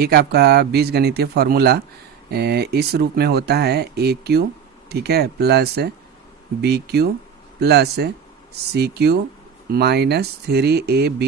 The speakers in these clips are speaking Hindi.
एक आपका बीजगणितीय फॉर्मूला इस रूप में होता है ए क्यू, ठीक है, plus B cube plus C cube minus 3ab।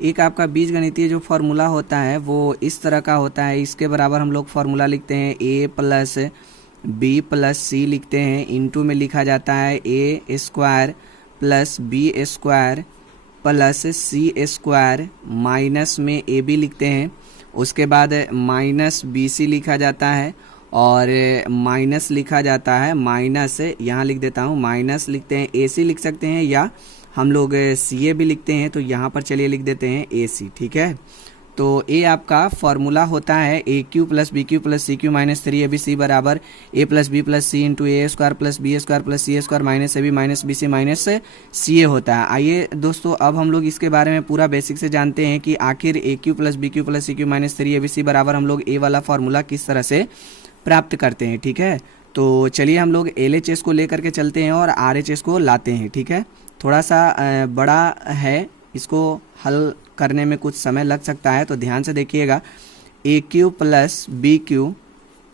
एक आपका बीजगणितीय जो फॉर्मूला होता है वो इस तरह का होता है। इसके बराबर हम लोग फॉर्मूला लिखते हैं A plus B plus C लिखते हैं, इनटू में लिखा जाता है A square plus B square plus C square minus में ए बी लिखते हैं। उसके बाद माइनस बी सी लिखा जाता है और माइनस लिखा जाता है, माइनस यहाँ लिख देता हूँ, माइनस लिखते हैं ए सी लिख सकते हैं या हम लोग सी ए भी लिखते हैं, तो यहाँ पर चलिए लिख देते हैं ए सी, ठीक है। तो ए आपका फॉर्मूला होता है A cube plus B cube plus C cube minus 3ab बराबर A plus B plus C into A square plus B square plus C square minus A B minus B C minus C A होता है। आइए दोस्तों अब हम लोग इसके बारे में पूरा बेसिक से जानते हैं कि आखिर A cube plus B cube plus C cube minus 3ab बराबर हम लोग ए वाला फॉर्मूला किस तरह से प्राप्त करते हैं, ठीक है। तो चलिए हम लोग LHS को लेकर के चलते हैं और RHS को लाते हैं, ठीक है। थोड़ा सा बड़ा है, इसको हल करने में कुछ समय लग सकता है, तो ध्यान से देखिएगा। A cube plus B cube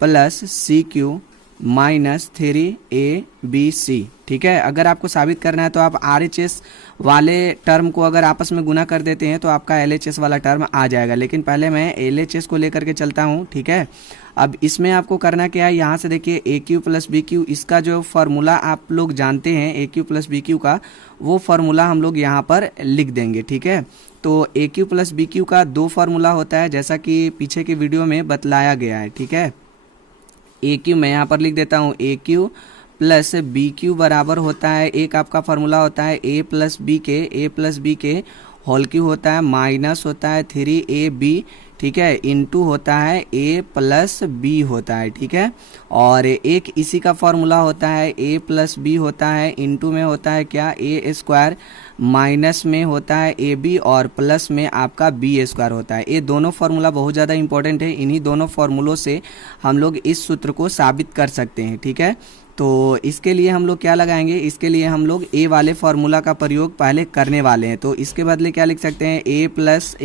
plus C cube minus 3abc, ठीक है। अगर आपको साबित करना है तो आप RHS वाले टर्म को अगर आपस में गुना कर देते हैं तो आपका LHS वाला टर्म आ जाएगा, लेकिन पहले मैं LHS को लेकर के चलता हूँ, ठीक है। अब इसमें आपको करना क्या है, यहाँ से देखिए ए क्यू प्लस बी क्यू, इसका जो फार्मूला आप लोग जानते हैं ए क्यू प्लस बी क्यू का, वो फार्मूला हम लोग यहाँ पर लिख देंगे, ठीक है। तो ए क्यू प्लस बी क्यू का दो फार्मूला होता है जैसा कि पीछे के वीडियो में बतलाया गया है, ठीक है। ए क्यू मैं यहाँ पर लिख देता हूँ, ए क्यू प्लस बी क्यू बराबर होता है, एक आपका फार्मूला होता है ए प्लस बी के होल क्यू होता है माइनस होता है 3ab, ठीक है, इनटू होता है ए प्लस बी होता है, ठीक है। और एक इसी का फॉर्मूला होता है ए प्लस बी होता है, इनटू में होता है क्या ए स्क्वायर, माइनस में होता है ए बी और प्लस में आपका बी स्क्वायर होता है। ये दोनों फार्मूला बहुत ज़्यादा इंपॉर्टेंट है, इन्हीं दोनों फार्मूलों से हम लोग इस सूत्र को साबित कर सकते हैं, ठीक है। तो इसके लिए हम लोग क्या लगाएंगे, इसके लिए हम लोग ए वाले फार्मूला का प्रयोग पहले करने वाले हैं। तो इसके बदले क्या लिख सकते हैं, ए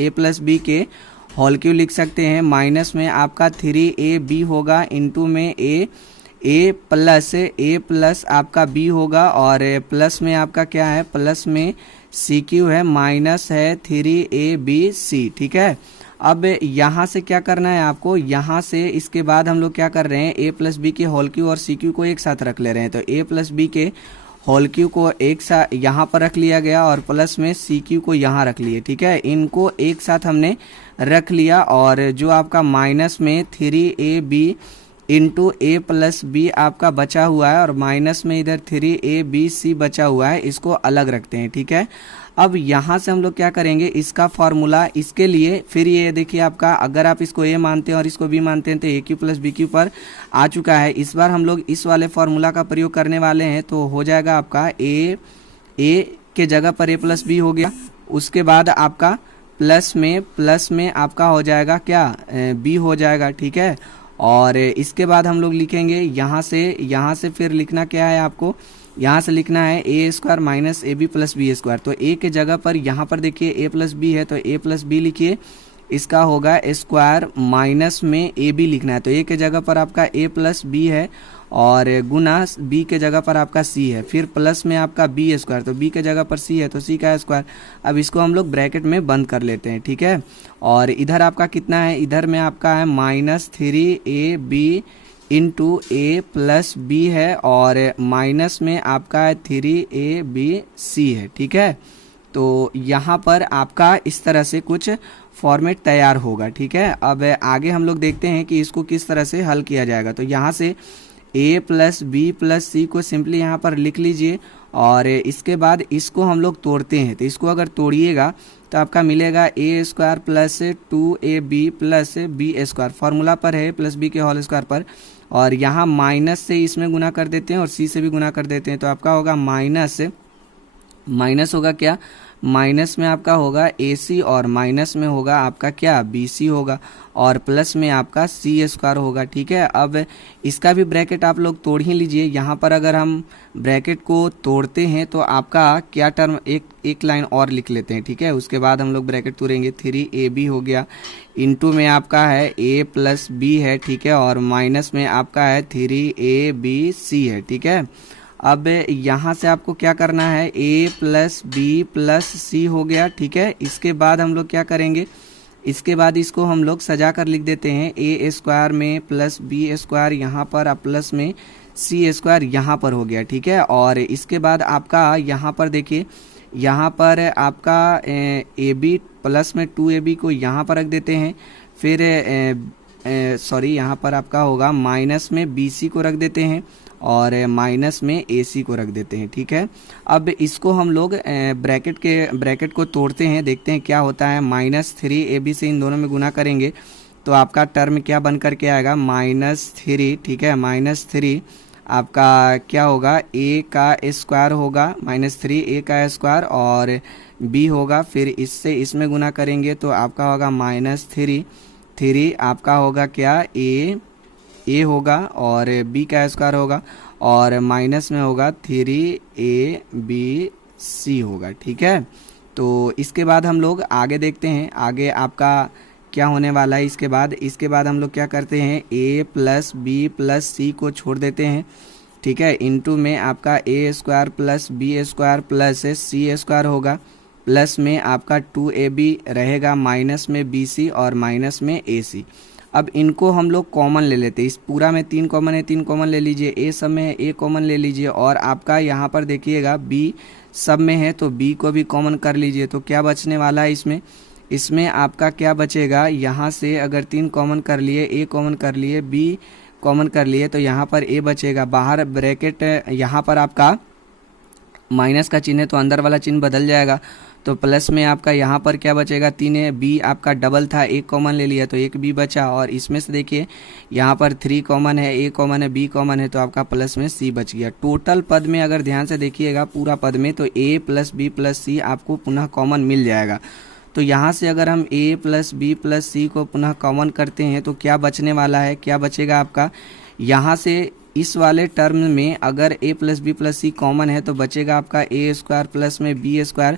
प्लस बी के होल क्यू लिख सकते हैं, माइनस में आपका 3ab होगा, इनटू में ए प्लस आपका बी होगा और प्लस में आपका क्या है, प्लस में सी क्यू है, माइनस है 3abc, ठीक है। अब यहाँ से क्या करना है आपको, यहाँ से इसके बाद हम लोग क्या कर रहे हैं, ए प्लस बी के होल क्यू और सी क्यू को एक साथ रख ले रहे हैं। तो ए प्लस बी के होल क्यू को एक साथ यहाँ पर रख लिया गया और प्लस में सी क्यू को यहाँ रख लिए, ठीक है। इनको एक साथ हमने रख लिया और जो आपका माइनस में 3ab इंटू ए प्लस बी आपका बचा हुआ है और माइनस में इधर 3abc बचा हुआ है, इसको अलग रखते हैं, ठीक है। अब यहाँ से हम लोग क्या करेंगे, इसका फॉर्मूला इसके लिए फिर ये देखिए आपका, अगर आप इसको ए मानते हैं और इसको बी मानते हैं तो ए क्यू प्लस बी क्यू पर आ चुका है। इस बार हम लोग इस वाले फॉर्मूला का प्रयोग करने वाले हैं, तो हो जाएगा आपका ए के जगह पर ए प्लस बी हो गया, उसके बाद आपका प्लस में आपका हो जाएगा क्या, बी हो जाएगा, ठीक है। और इसके बाद हम लोग लिखेंगे यहाँ से फिर लिखना क्या है आपको, यहाँ से लिखना है A square minus A B plus B square. तो ए के जगह पर यहाँ पर देखिए ए प्लस बी है तो ए प्लस बी लिखिए, इसका होगा स्क्वायर माइनस में ए बी लिखना है। तो ए के जगह पर आपका ए प्लस बी है और गुना बी के जगह पर आपका सी है, फिर प्लस में आपका बी स्क्वायर, तो बी के जगह पर सी है तो सी का स्क्वायर। अब इसको हम लोग ब्रैकेट में बंद कर लेते हैं, ठीक है। और इधर आपका कितना है, इधर में आपका है माइनस 3ab इंटू ए प्लस बी है और माइनस में आपका है 3abc है, ठीक है। तो यहाँ पर आपका इस तरह से कुछ फॉर्मेट तैयार होगा, ठीक है। अब आगे हम लोग देखते हैं कि इसको किस तरह से हल किया जाएगा। तो यहाँ से a प्लस बी प्लस सी को सिंपली यहाँ पर लिख लीजिए और इसके बाद इसको हम लोग तोड़ते हैं। तो इसको अगर तोड़िएगा तो आपका मिलेगा ए स्क्वायर प्लस 2ab प्लस बी स्क्वायर, फार्मूला पर है प्लस बी के होल स्क्वायर पर, और यहाँ माइनस से इसमें गुना कर देते हैं और सी से भी गुना कर देते हैं। तो आपका होगा माइनस होगा क्या, माइनस में आपका होगा AC और माइनस में होगा आपका क्या BC होगा और प्लस में आपका C² होगा। ठीक है, अब इसका भी ब्रैकेट आप लोग तोड़ ही लीजिए। यहाँ पर अगर हम ब्रैकेट को तोड़ते हैं तो आपका क्या टर्म, एक लाइन और लिख लेते हैं। ठीक है, उसके बाद हम लोग ब्रैकेट तोड़ेंगे। 3AB हो गया, इनटू में आपका है A प्लस B है। ठीक है, और माइनस में आपका है 3ABC है। ठीक है, अब यहाँ से आपको क्या करना है, A plus B plus C हो गया। ठीक है, इसके बाद हम लोग क्या करेंगे, इसके बाद इसको हम लोग सजा कर लिख देते हैं। A² में प्लस B² यहाँ पर और प्लस में C² यहाँ पर हो गया। ठीक है, और इसके बाद आपका यहाँ पर देखिए, यहाँ पर आपका AB प्लस में 2AB को यहाँ पर रख देते हैं। फिर सॉरी, यहाँ पर आपका होगा माइनस में BC को रख देते हैं और माइनस में AC को रख देते हैं। ठीक है, अब इसको हम लोग ब्रैकेट को तोड़ते हैं, देखते हैं क्या होता है। -3AB से इन दोनों में गुना करेंगे तो आपका टर्म क्या बन करके आएगा, -3। ठीक है, -3 आपका क्या होगा, A का स्क्वायर होगा, -3 A का स्क्वायर और B होगा। फिर इससे इसमें गुना करेंगे तो आपका होगा -3 आपका होगा क्या, A होगा और B का स्क्वायर होगा और माइनस में होगा 3ABC होगा। ठीक है, तो इसके बाद हम लोग आगे देखते हैं, आगे आपका क्या होने वाला है। इसके बाद हम लोग क्या करते हैं, A plus B plus C को छोड़ देते हैं। ठीक है, इनटू में आपका A² plus B² plus C² होगा, प्लस में आपका 2AB रहेगा, माइनस में BC और माइनस में AC। अब इनको हम लोग कॉमन ले लेते हैं। इस पूरा में 3 कॉमन है, 3 कॉमन ले लीजिए। A सब में है, A कॉमन ले लीजिए और आपका यहाँ पर देखिएगा B सब में है तो B को भी कॉमन कर लीजिए। तो क्या बचने वाला है इसमें आपका क्या बचेगा, यहाँ से अगर 3 कॉमन कर लिए, A कॉमन कर लिए, B कॉमन कर लिए तो यहाँ पर A बचेगा। बाहर ब्रैकेट यहाँ पर आपका माइनस का चिन्ह है तो अंदर वाला चिन्ह बदल जाएगा। तो प्लस में आपका यहाँ पर क्या बचेगा, 3 है, B आपका डबल था, एक कॉमन ले लिया तो एक B बचा। और इसमें से देखिए यहाँ पर 3 कॉमन है, A कॉमन है, B कॉमन है तो आपका प्लस में C बच गया। टोटल पद में अगर ध्यान से देखिएगा पूरा पद में तो A plus B plus C आपको पुनः कॉमन मिल जाएगा। तो यहाँ से अगर हम A plus B plus C को पुनः कॉमन करते हैं तो क्या बचने वाला है, क्या बचेगा आपका, यहाँ से इस वाले टर्म में अगर A plus B plus C common है तो बचेगा आपका A² प्लस में B²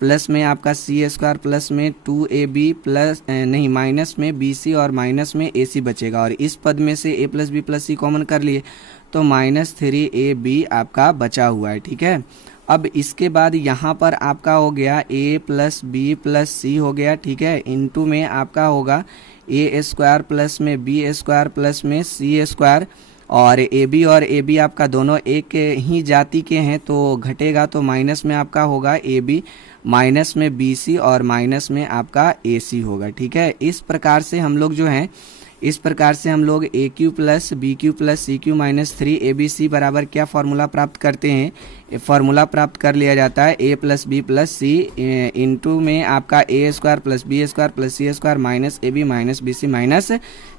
प्लस में आपका C² प्लस में 2AB प्लस नहीं माइनस में BC और माइनस में AC बचेगा। और इस पद में से A plus B plus C common कर लिए तो -3AB आपका बचा हुआ है। ठीक है, अब इसके बाद यहाँ पर आपका हो गया A plus B plus C हो गया। ठीक है, इनटू में आपका होगा A² प्लस में B² प्लस में C² और AB और AB आपका दोनों एक ही जाति के हैं तो घटेगा तो माइनस में आपका होगा AB, माइनस में BC और माइनस में आपका AC होगा। ठीक है, इस प्रकार से हम लोग AQ plus BQ plus CQ minus 3ABC बराबर क्या फार्मूला प्राप्त करते हैं, फार्मूला प्राप्त कर लिया जाता है A plus B plus C into में आपका A² plus B² plus C² minus AB minus BC minus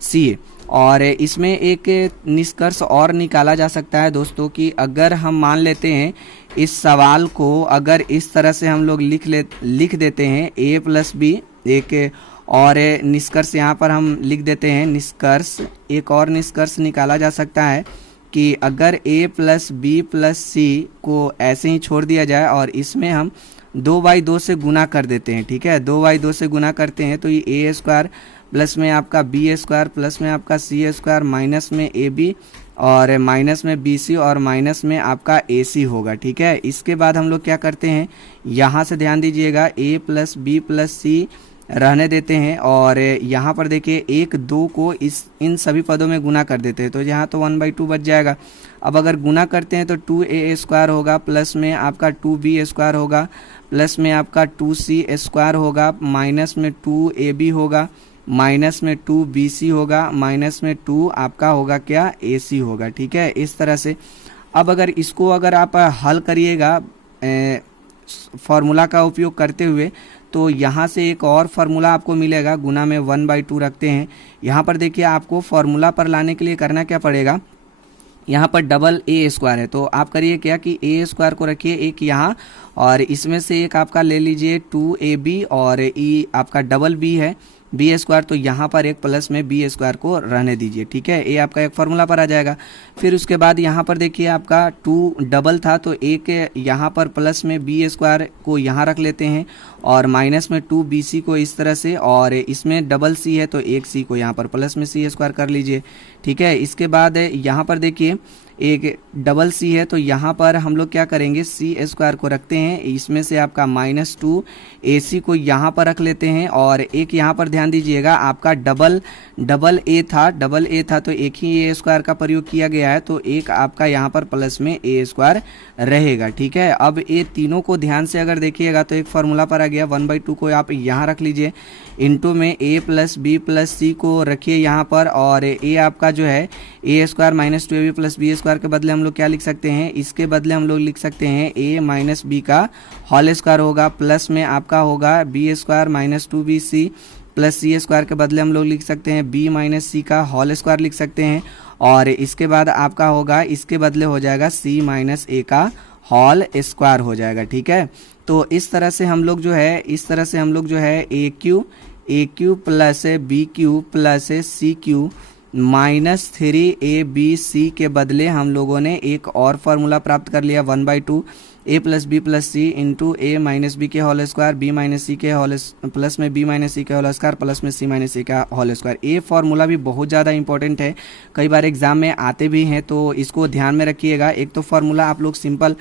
C। और इसमें एक निष्कर्ष और निकाला जा सकता है दोस्तों कि अगर हम मान लेते हैं इस सवाल को अगर इस तरह से हम लोग लिख देते हैं A प्लस B, एक और निष्कर्ष यहाँ पर हम लिख देते हैं निष्कर्ष, एक और निष्कर्ष निकाला जा सकता है कि अगर A plus B plus C को ऐसे ही छोड़ दिया जाए और इसमें हम 2/2 से गुना कर देते हैं। ठीक है, 2/2 से गुना करते हैं तो ये A² प्लस में आपका B² प्लस में आपका C² माइनस में AB और माइनस में BC और माइनस में आपका AC होगा। ठीक है, इसके बाद हम लोग क्या करते हैं, यहाँ से ध्यान दीजिएगा A plus B plus C रहने देते हैं और यहाँ पर देखिए 1-2 को इन सभी पदों में गुना कर देते हैं तो यहाँ तो 1/2 बच जाएगा। अब अगर गुना करते हैं तो 2A² होगा प्लस में आपका 2B² होगा प्लस में आपका 2C² होगा माइनस में 2AB होगा माइनस में 2BC होगा माइनस में 2 आपका होगा क्या, AC होगा। ठीक है, इस तरह से अब अगर आप हल करिएगा फार्मूला का उपयोग करते हुए तो यहाँ से एक और फार्मूला आपको मिलेगा, गुना में 1/2 रखते हैं। यहाँ पर देखिए आपको फार्मूला पर लाने के लिए करना क्या पड़ेगा, यहाँ पर डबल ए स्क्वायर है, तो आप करिए क्या कि ए स्क्वायर को रखिए एक यहाँ, और इसमें से एक आपका ले लीजिए 2ab, और ई आपका डबल बी है बी स्क्वायर, तो यहाँ पर एक प्लस में बी स्क्वायर को रहने दीजिए, ठीक है। ये आपका एक फार्मूला पर आ जाएगा। फिर उसके बाद यहाँ पर देखिए आपका 2 डबल था, तो एक यहाँ पर प्लस में बी स्क्वायर को यहाँ रख लेते हैं, और माइनस में 2bc को इस तरह से, और इसमें डबल सी है तो एक सी को यहाँ पर प्लस में सी स्क्वायर कर लीजिए, ठीक है। इसके बाद यहाँ पर देखिए एक डबल सी है, तो यहाँ पर हम लोग क्या करेंगे, सी स्क्वायर को रखते हैं, इसमें से आपका -2ac को यहाँ पर रख लेते हैं, और एक यहाँ पर ध्यान दीजिएगा आपका डबल ए था तो एक ही ए स्क्वायर का प्रयोग किया गया है, तो एक आपका यहाँ पर प्लस में ए स्क्वायर रहेगा, ठीक है। अब ये तीनों को ध्यान से अगर देखिएगा तो एक फार्मूला पर आ गया, 1/2 को आप यहाँ रख लीजिए, इनटू में a + b + c को रखिए यहाँ पर, और a आपका जो है a square -2ab + b square के बदले हम लोग क्या लिख सकते हैं, इसके बदले हम लोग लिख सकते हैं a - b का होल स्क्वायर होगा, प्लस में आपका होगा b square -2bc + c square के बदले हम लोग लिख सकते हैं b - c का होल स्क्वायर लिख सकते हैं, और इसके बाद आपका होगा, इसके बदले हो जाएगा c - a का होल स्क्वायर हो जाएगा, ठीक है। तो इस तरह से हम लोग जो है AQ plus BQ plus CQ -3ABC के बदले हम लोगों ने एक और फार्मूला प्राप्त कर लिया, 1/2 a + b + c into a - b के होल स्क्वायर, b - c के होल प्लस में b - c के होल स्क्वायर प्लस में c - c का होल स्क्वायर। ये फार्मूला भी बहुत ज़्यादा इंपॉर्टेंट है, कई बार एग्जाम में आते भी हैं, तो इसको ध्यान में रखिएगा। एक तो फार्मूला आप लोग सिंपल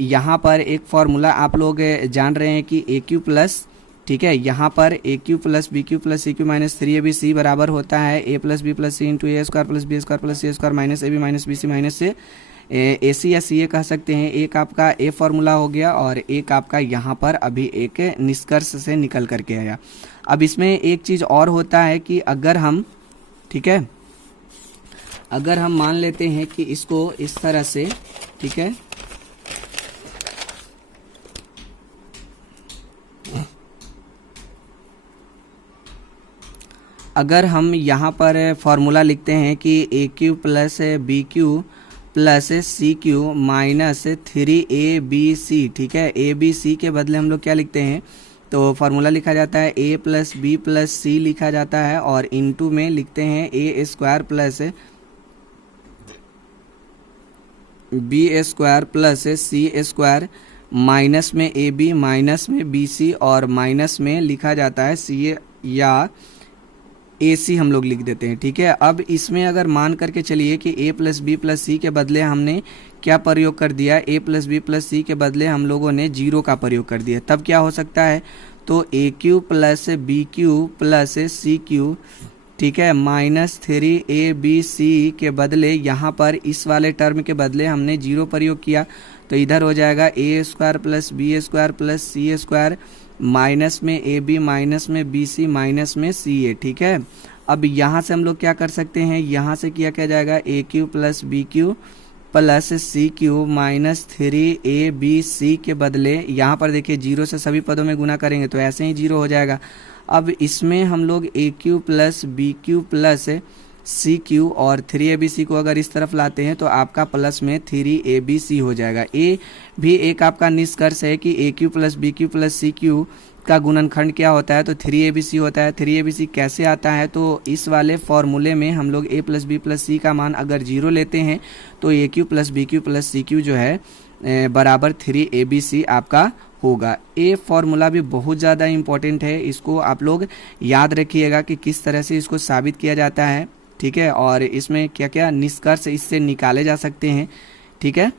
यहाँ पर एक फार्मूला आप लोग जान रहे हैं कि AQ प्लस, ठीक है, यहाँ पर AQ plus BQ plus CQ -3ABC बराबर होता है a + b + c into a square plus b square plus c square -ab - bc -c AC या CA कह सकते हैं। एक आपका ए फार्मूला हो गया, और एक आपका यहाँ पर अभी एक निष्कर्ष से निकल करके आया। अब इसमें एक चीज़ और होता है कि अगर हम, ठीक है, अगर हम मान लेते हैं कि इसको इस तरह से, ठीक है, अगर हम यहाँ पर फार्मूला लिखते हैं कि AQ plus BQ plus CQ -3ABC, ठीक है, ABC के बदले हम लोग क्या लिखते हैं, तो फार्मूला लिखा जाता है a + b + c लिखा जाता है, और इनटू में लिखते हैं a square plus b square plus c square, minus में AB माइनस में BC, और माइनस में लिखा जाता है CA या AC हम लोग लिख देते हैं, ठीक है। अब इसमें अगर मान करके चलिए कि a + b + c के बदले हमने क्या प्रयोग कर दिया, a + b + c के बदले हम लोगों ने 0 का प्रयोग कर दिया, तब क्या हो सकता है, तो AQ plus BQ plus CQ, ठीक है, -3ABC के बदले यहाँ पर इस वाले टर्म के बदले हमने 0 प्रयोग किया, तो इधर हो जाएगा a square plus b square plus c square, minus में AB माइनस में BC माइनस में CA, ठीक है। अब यहाँ से हम लोग क्या कर सकते हैं, यहाँ से क्या जाएगा, AQ plus BQ plus CQ -3ABC के बदले यहाँ पर देखिए 0 से सभी पदों में गुना करेंगे तो ऐसे ही 0 हो जाएगा। अब इसमें हम लोग AQ plus BQ plus CQ और 3ABC को अगर इस तरफ लाते हैं तो आपका प्लस में 3ABC हो जाएगा। ए भी एक आपका निष्कर्ष है कि AQ plus BQ plus CQ का गुणनखंड क्या होता है, तो 3ABC होता है। 3ABC कैसे आता है, तो इस वाले फॉर्मूले में हम लोग a plus b plus c का मान अगर 0 लेते हैं तो AQ plus BQ plus CQ जो है बराबर 3ABC आपका होगा। ये फॉर्मूला भी बहुत ज़्यादा इम्पोर्टेंट है, इसको आप लोग याद रखिएगा कि किस तरह से इसको साबित किया जाता है, ठीक है, और इसमें क्या क्या निष्कर्ष इससे निकाले जा सकते हैं, ठीक है।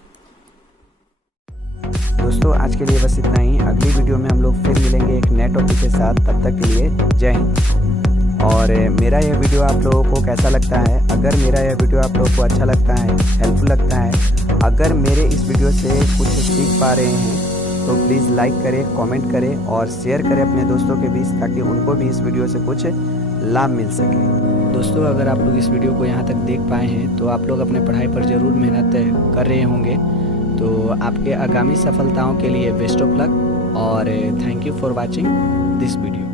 दोस्तों आज के लिए बस इतना ही, अगली वीडियो में हम लोग फिर मिलेंगे एक नए टॉपिक के साथ, तब तक के लिए जय हिंद। और मेरा यह वीडियो आप लोगों को कैसा लगता है, अगर मेरा यह वीडियो आप लोगों को अच्छा लगता है, हेल्पफुल लगता है, अगर मेरे इस वीडियो से कुछ सीख पा रहे हैं तो प्लीज़ लाइक करें, कमेंट करें और शेयर करें अपने दोस्तों के बीच, ताकि उनको भी इस वीडियो से कुछ लाभ मिल सके। दोस्तों अगर आप लोग इस वीडियो को यहाँ तक देख पाए हैं तो आप लोग अपने पढ़ाई पर ज़रूर मेहनत कर रहे होंगे, तो आपके आगामी सफलताओं के लिए बेस्ट ऑफ लक और thank you for watching this video.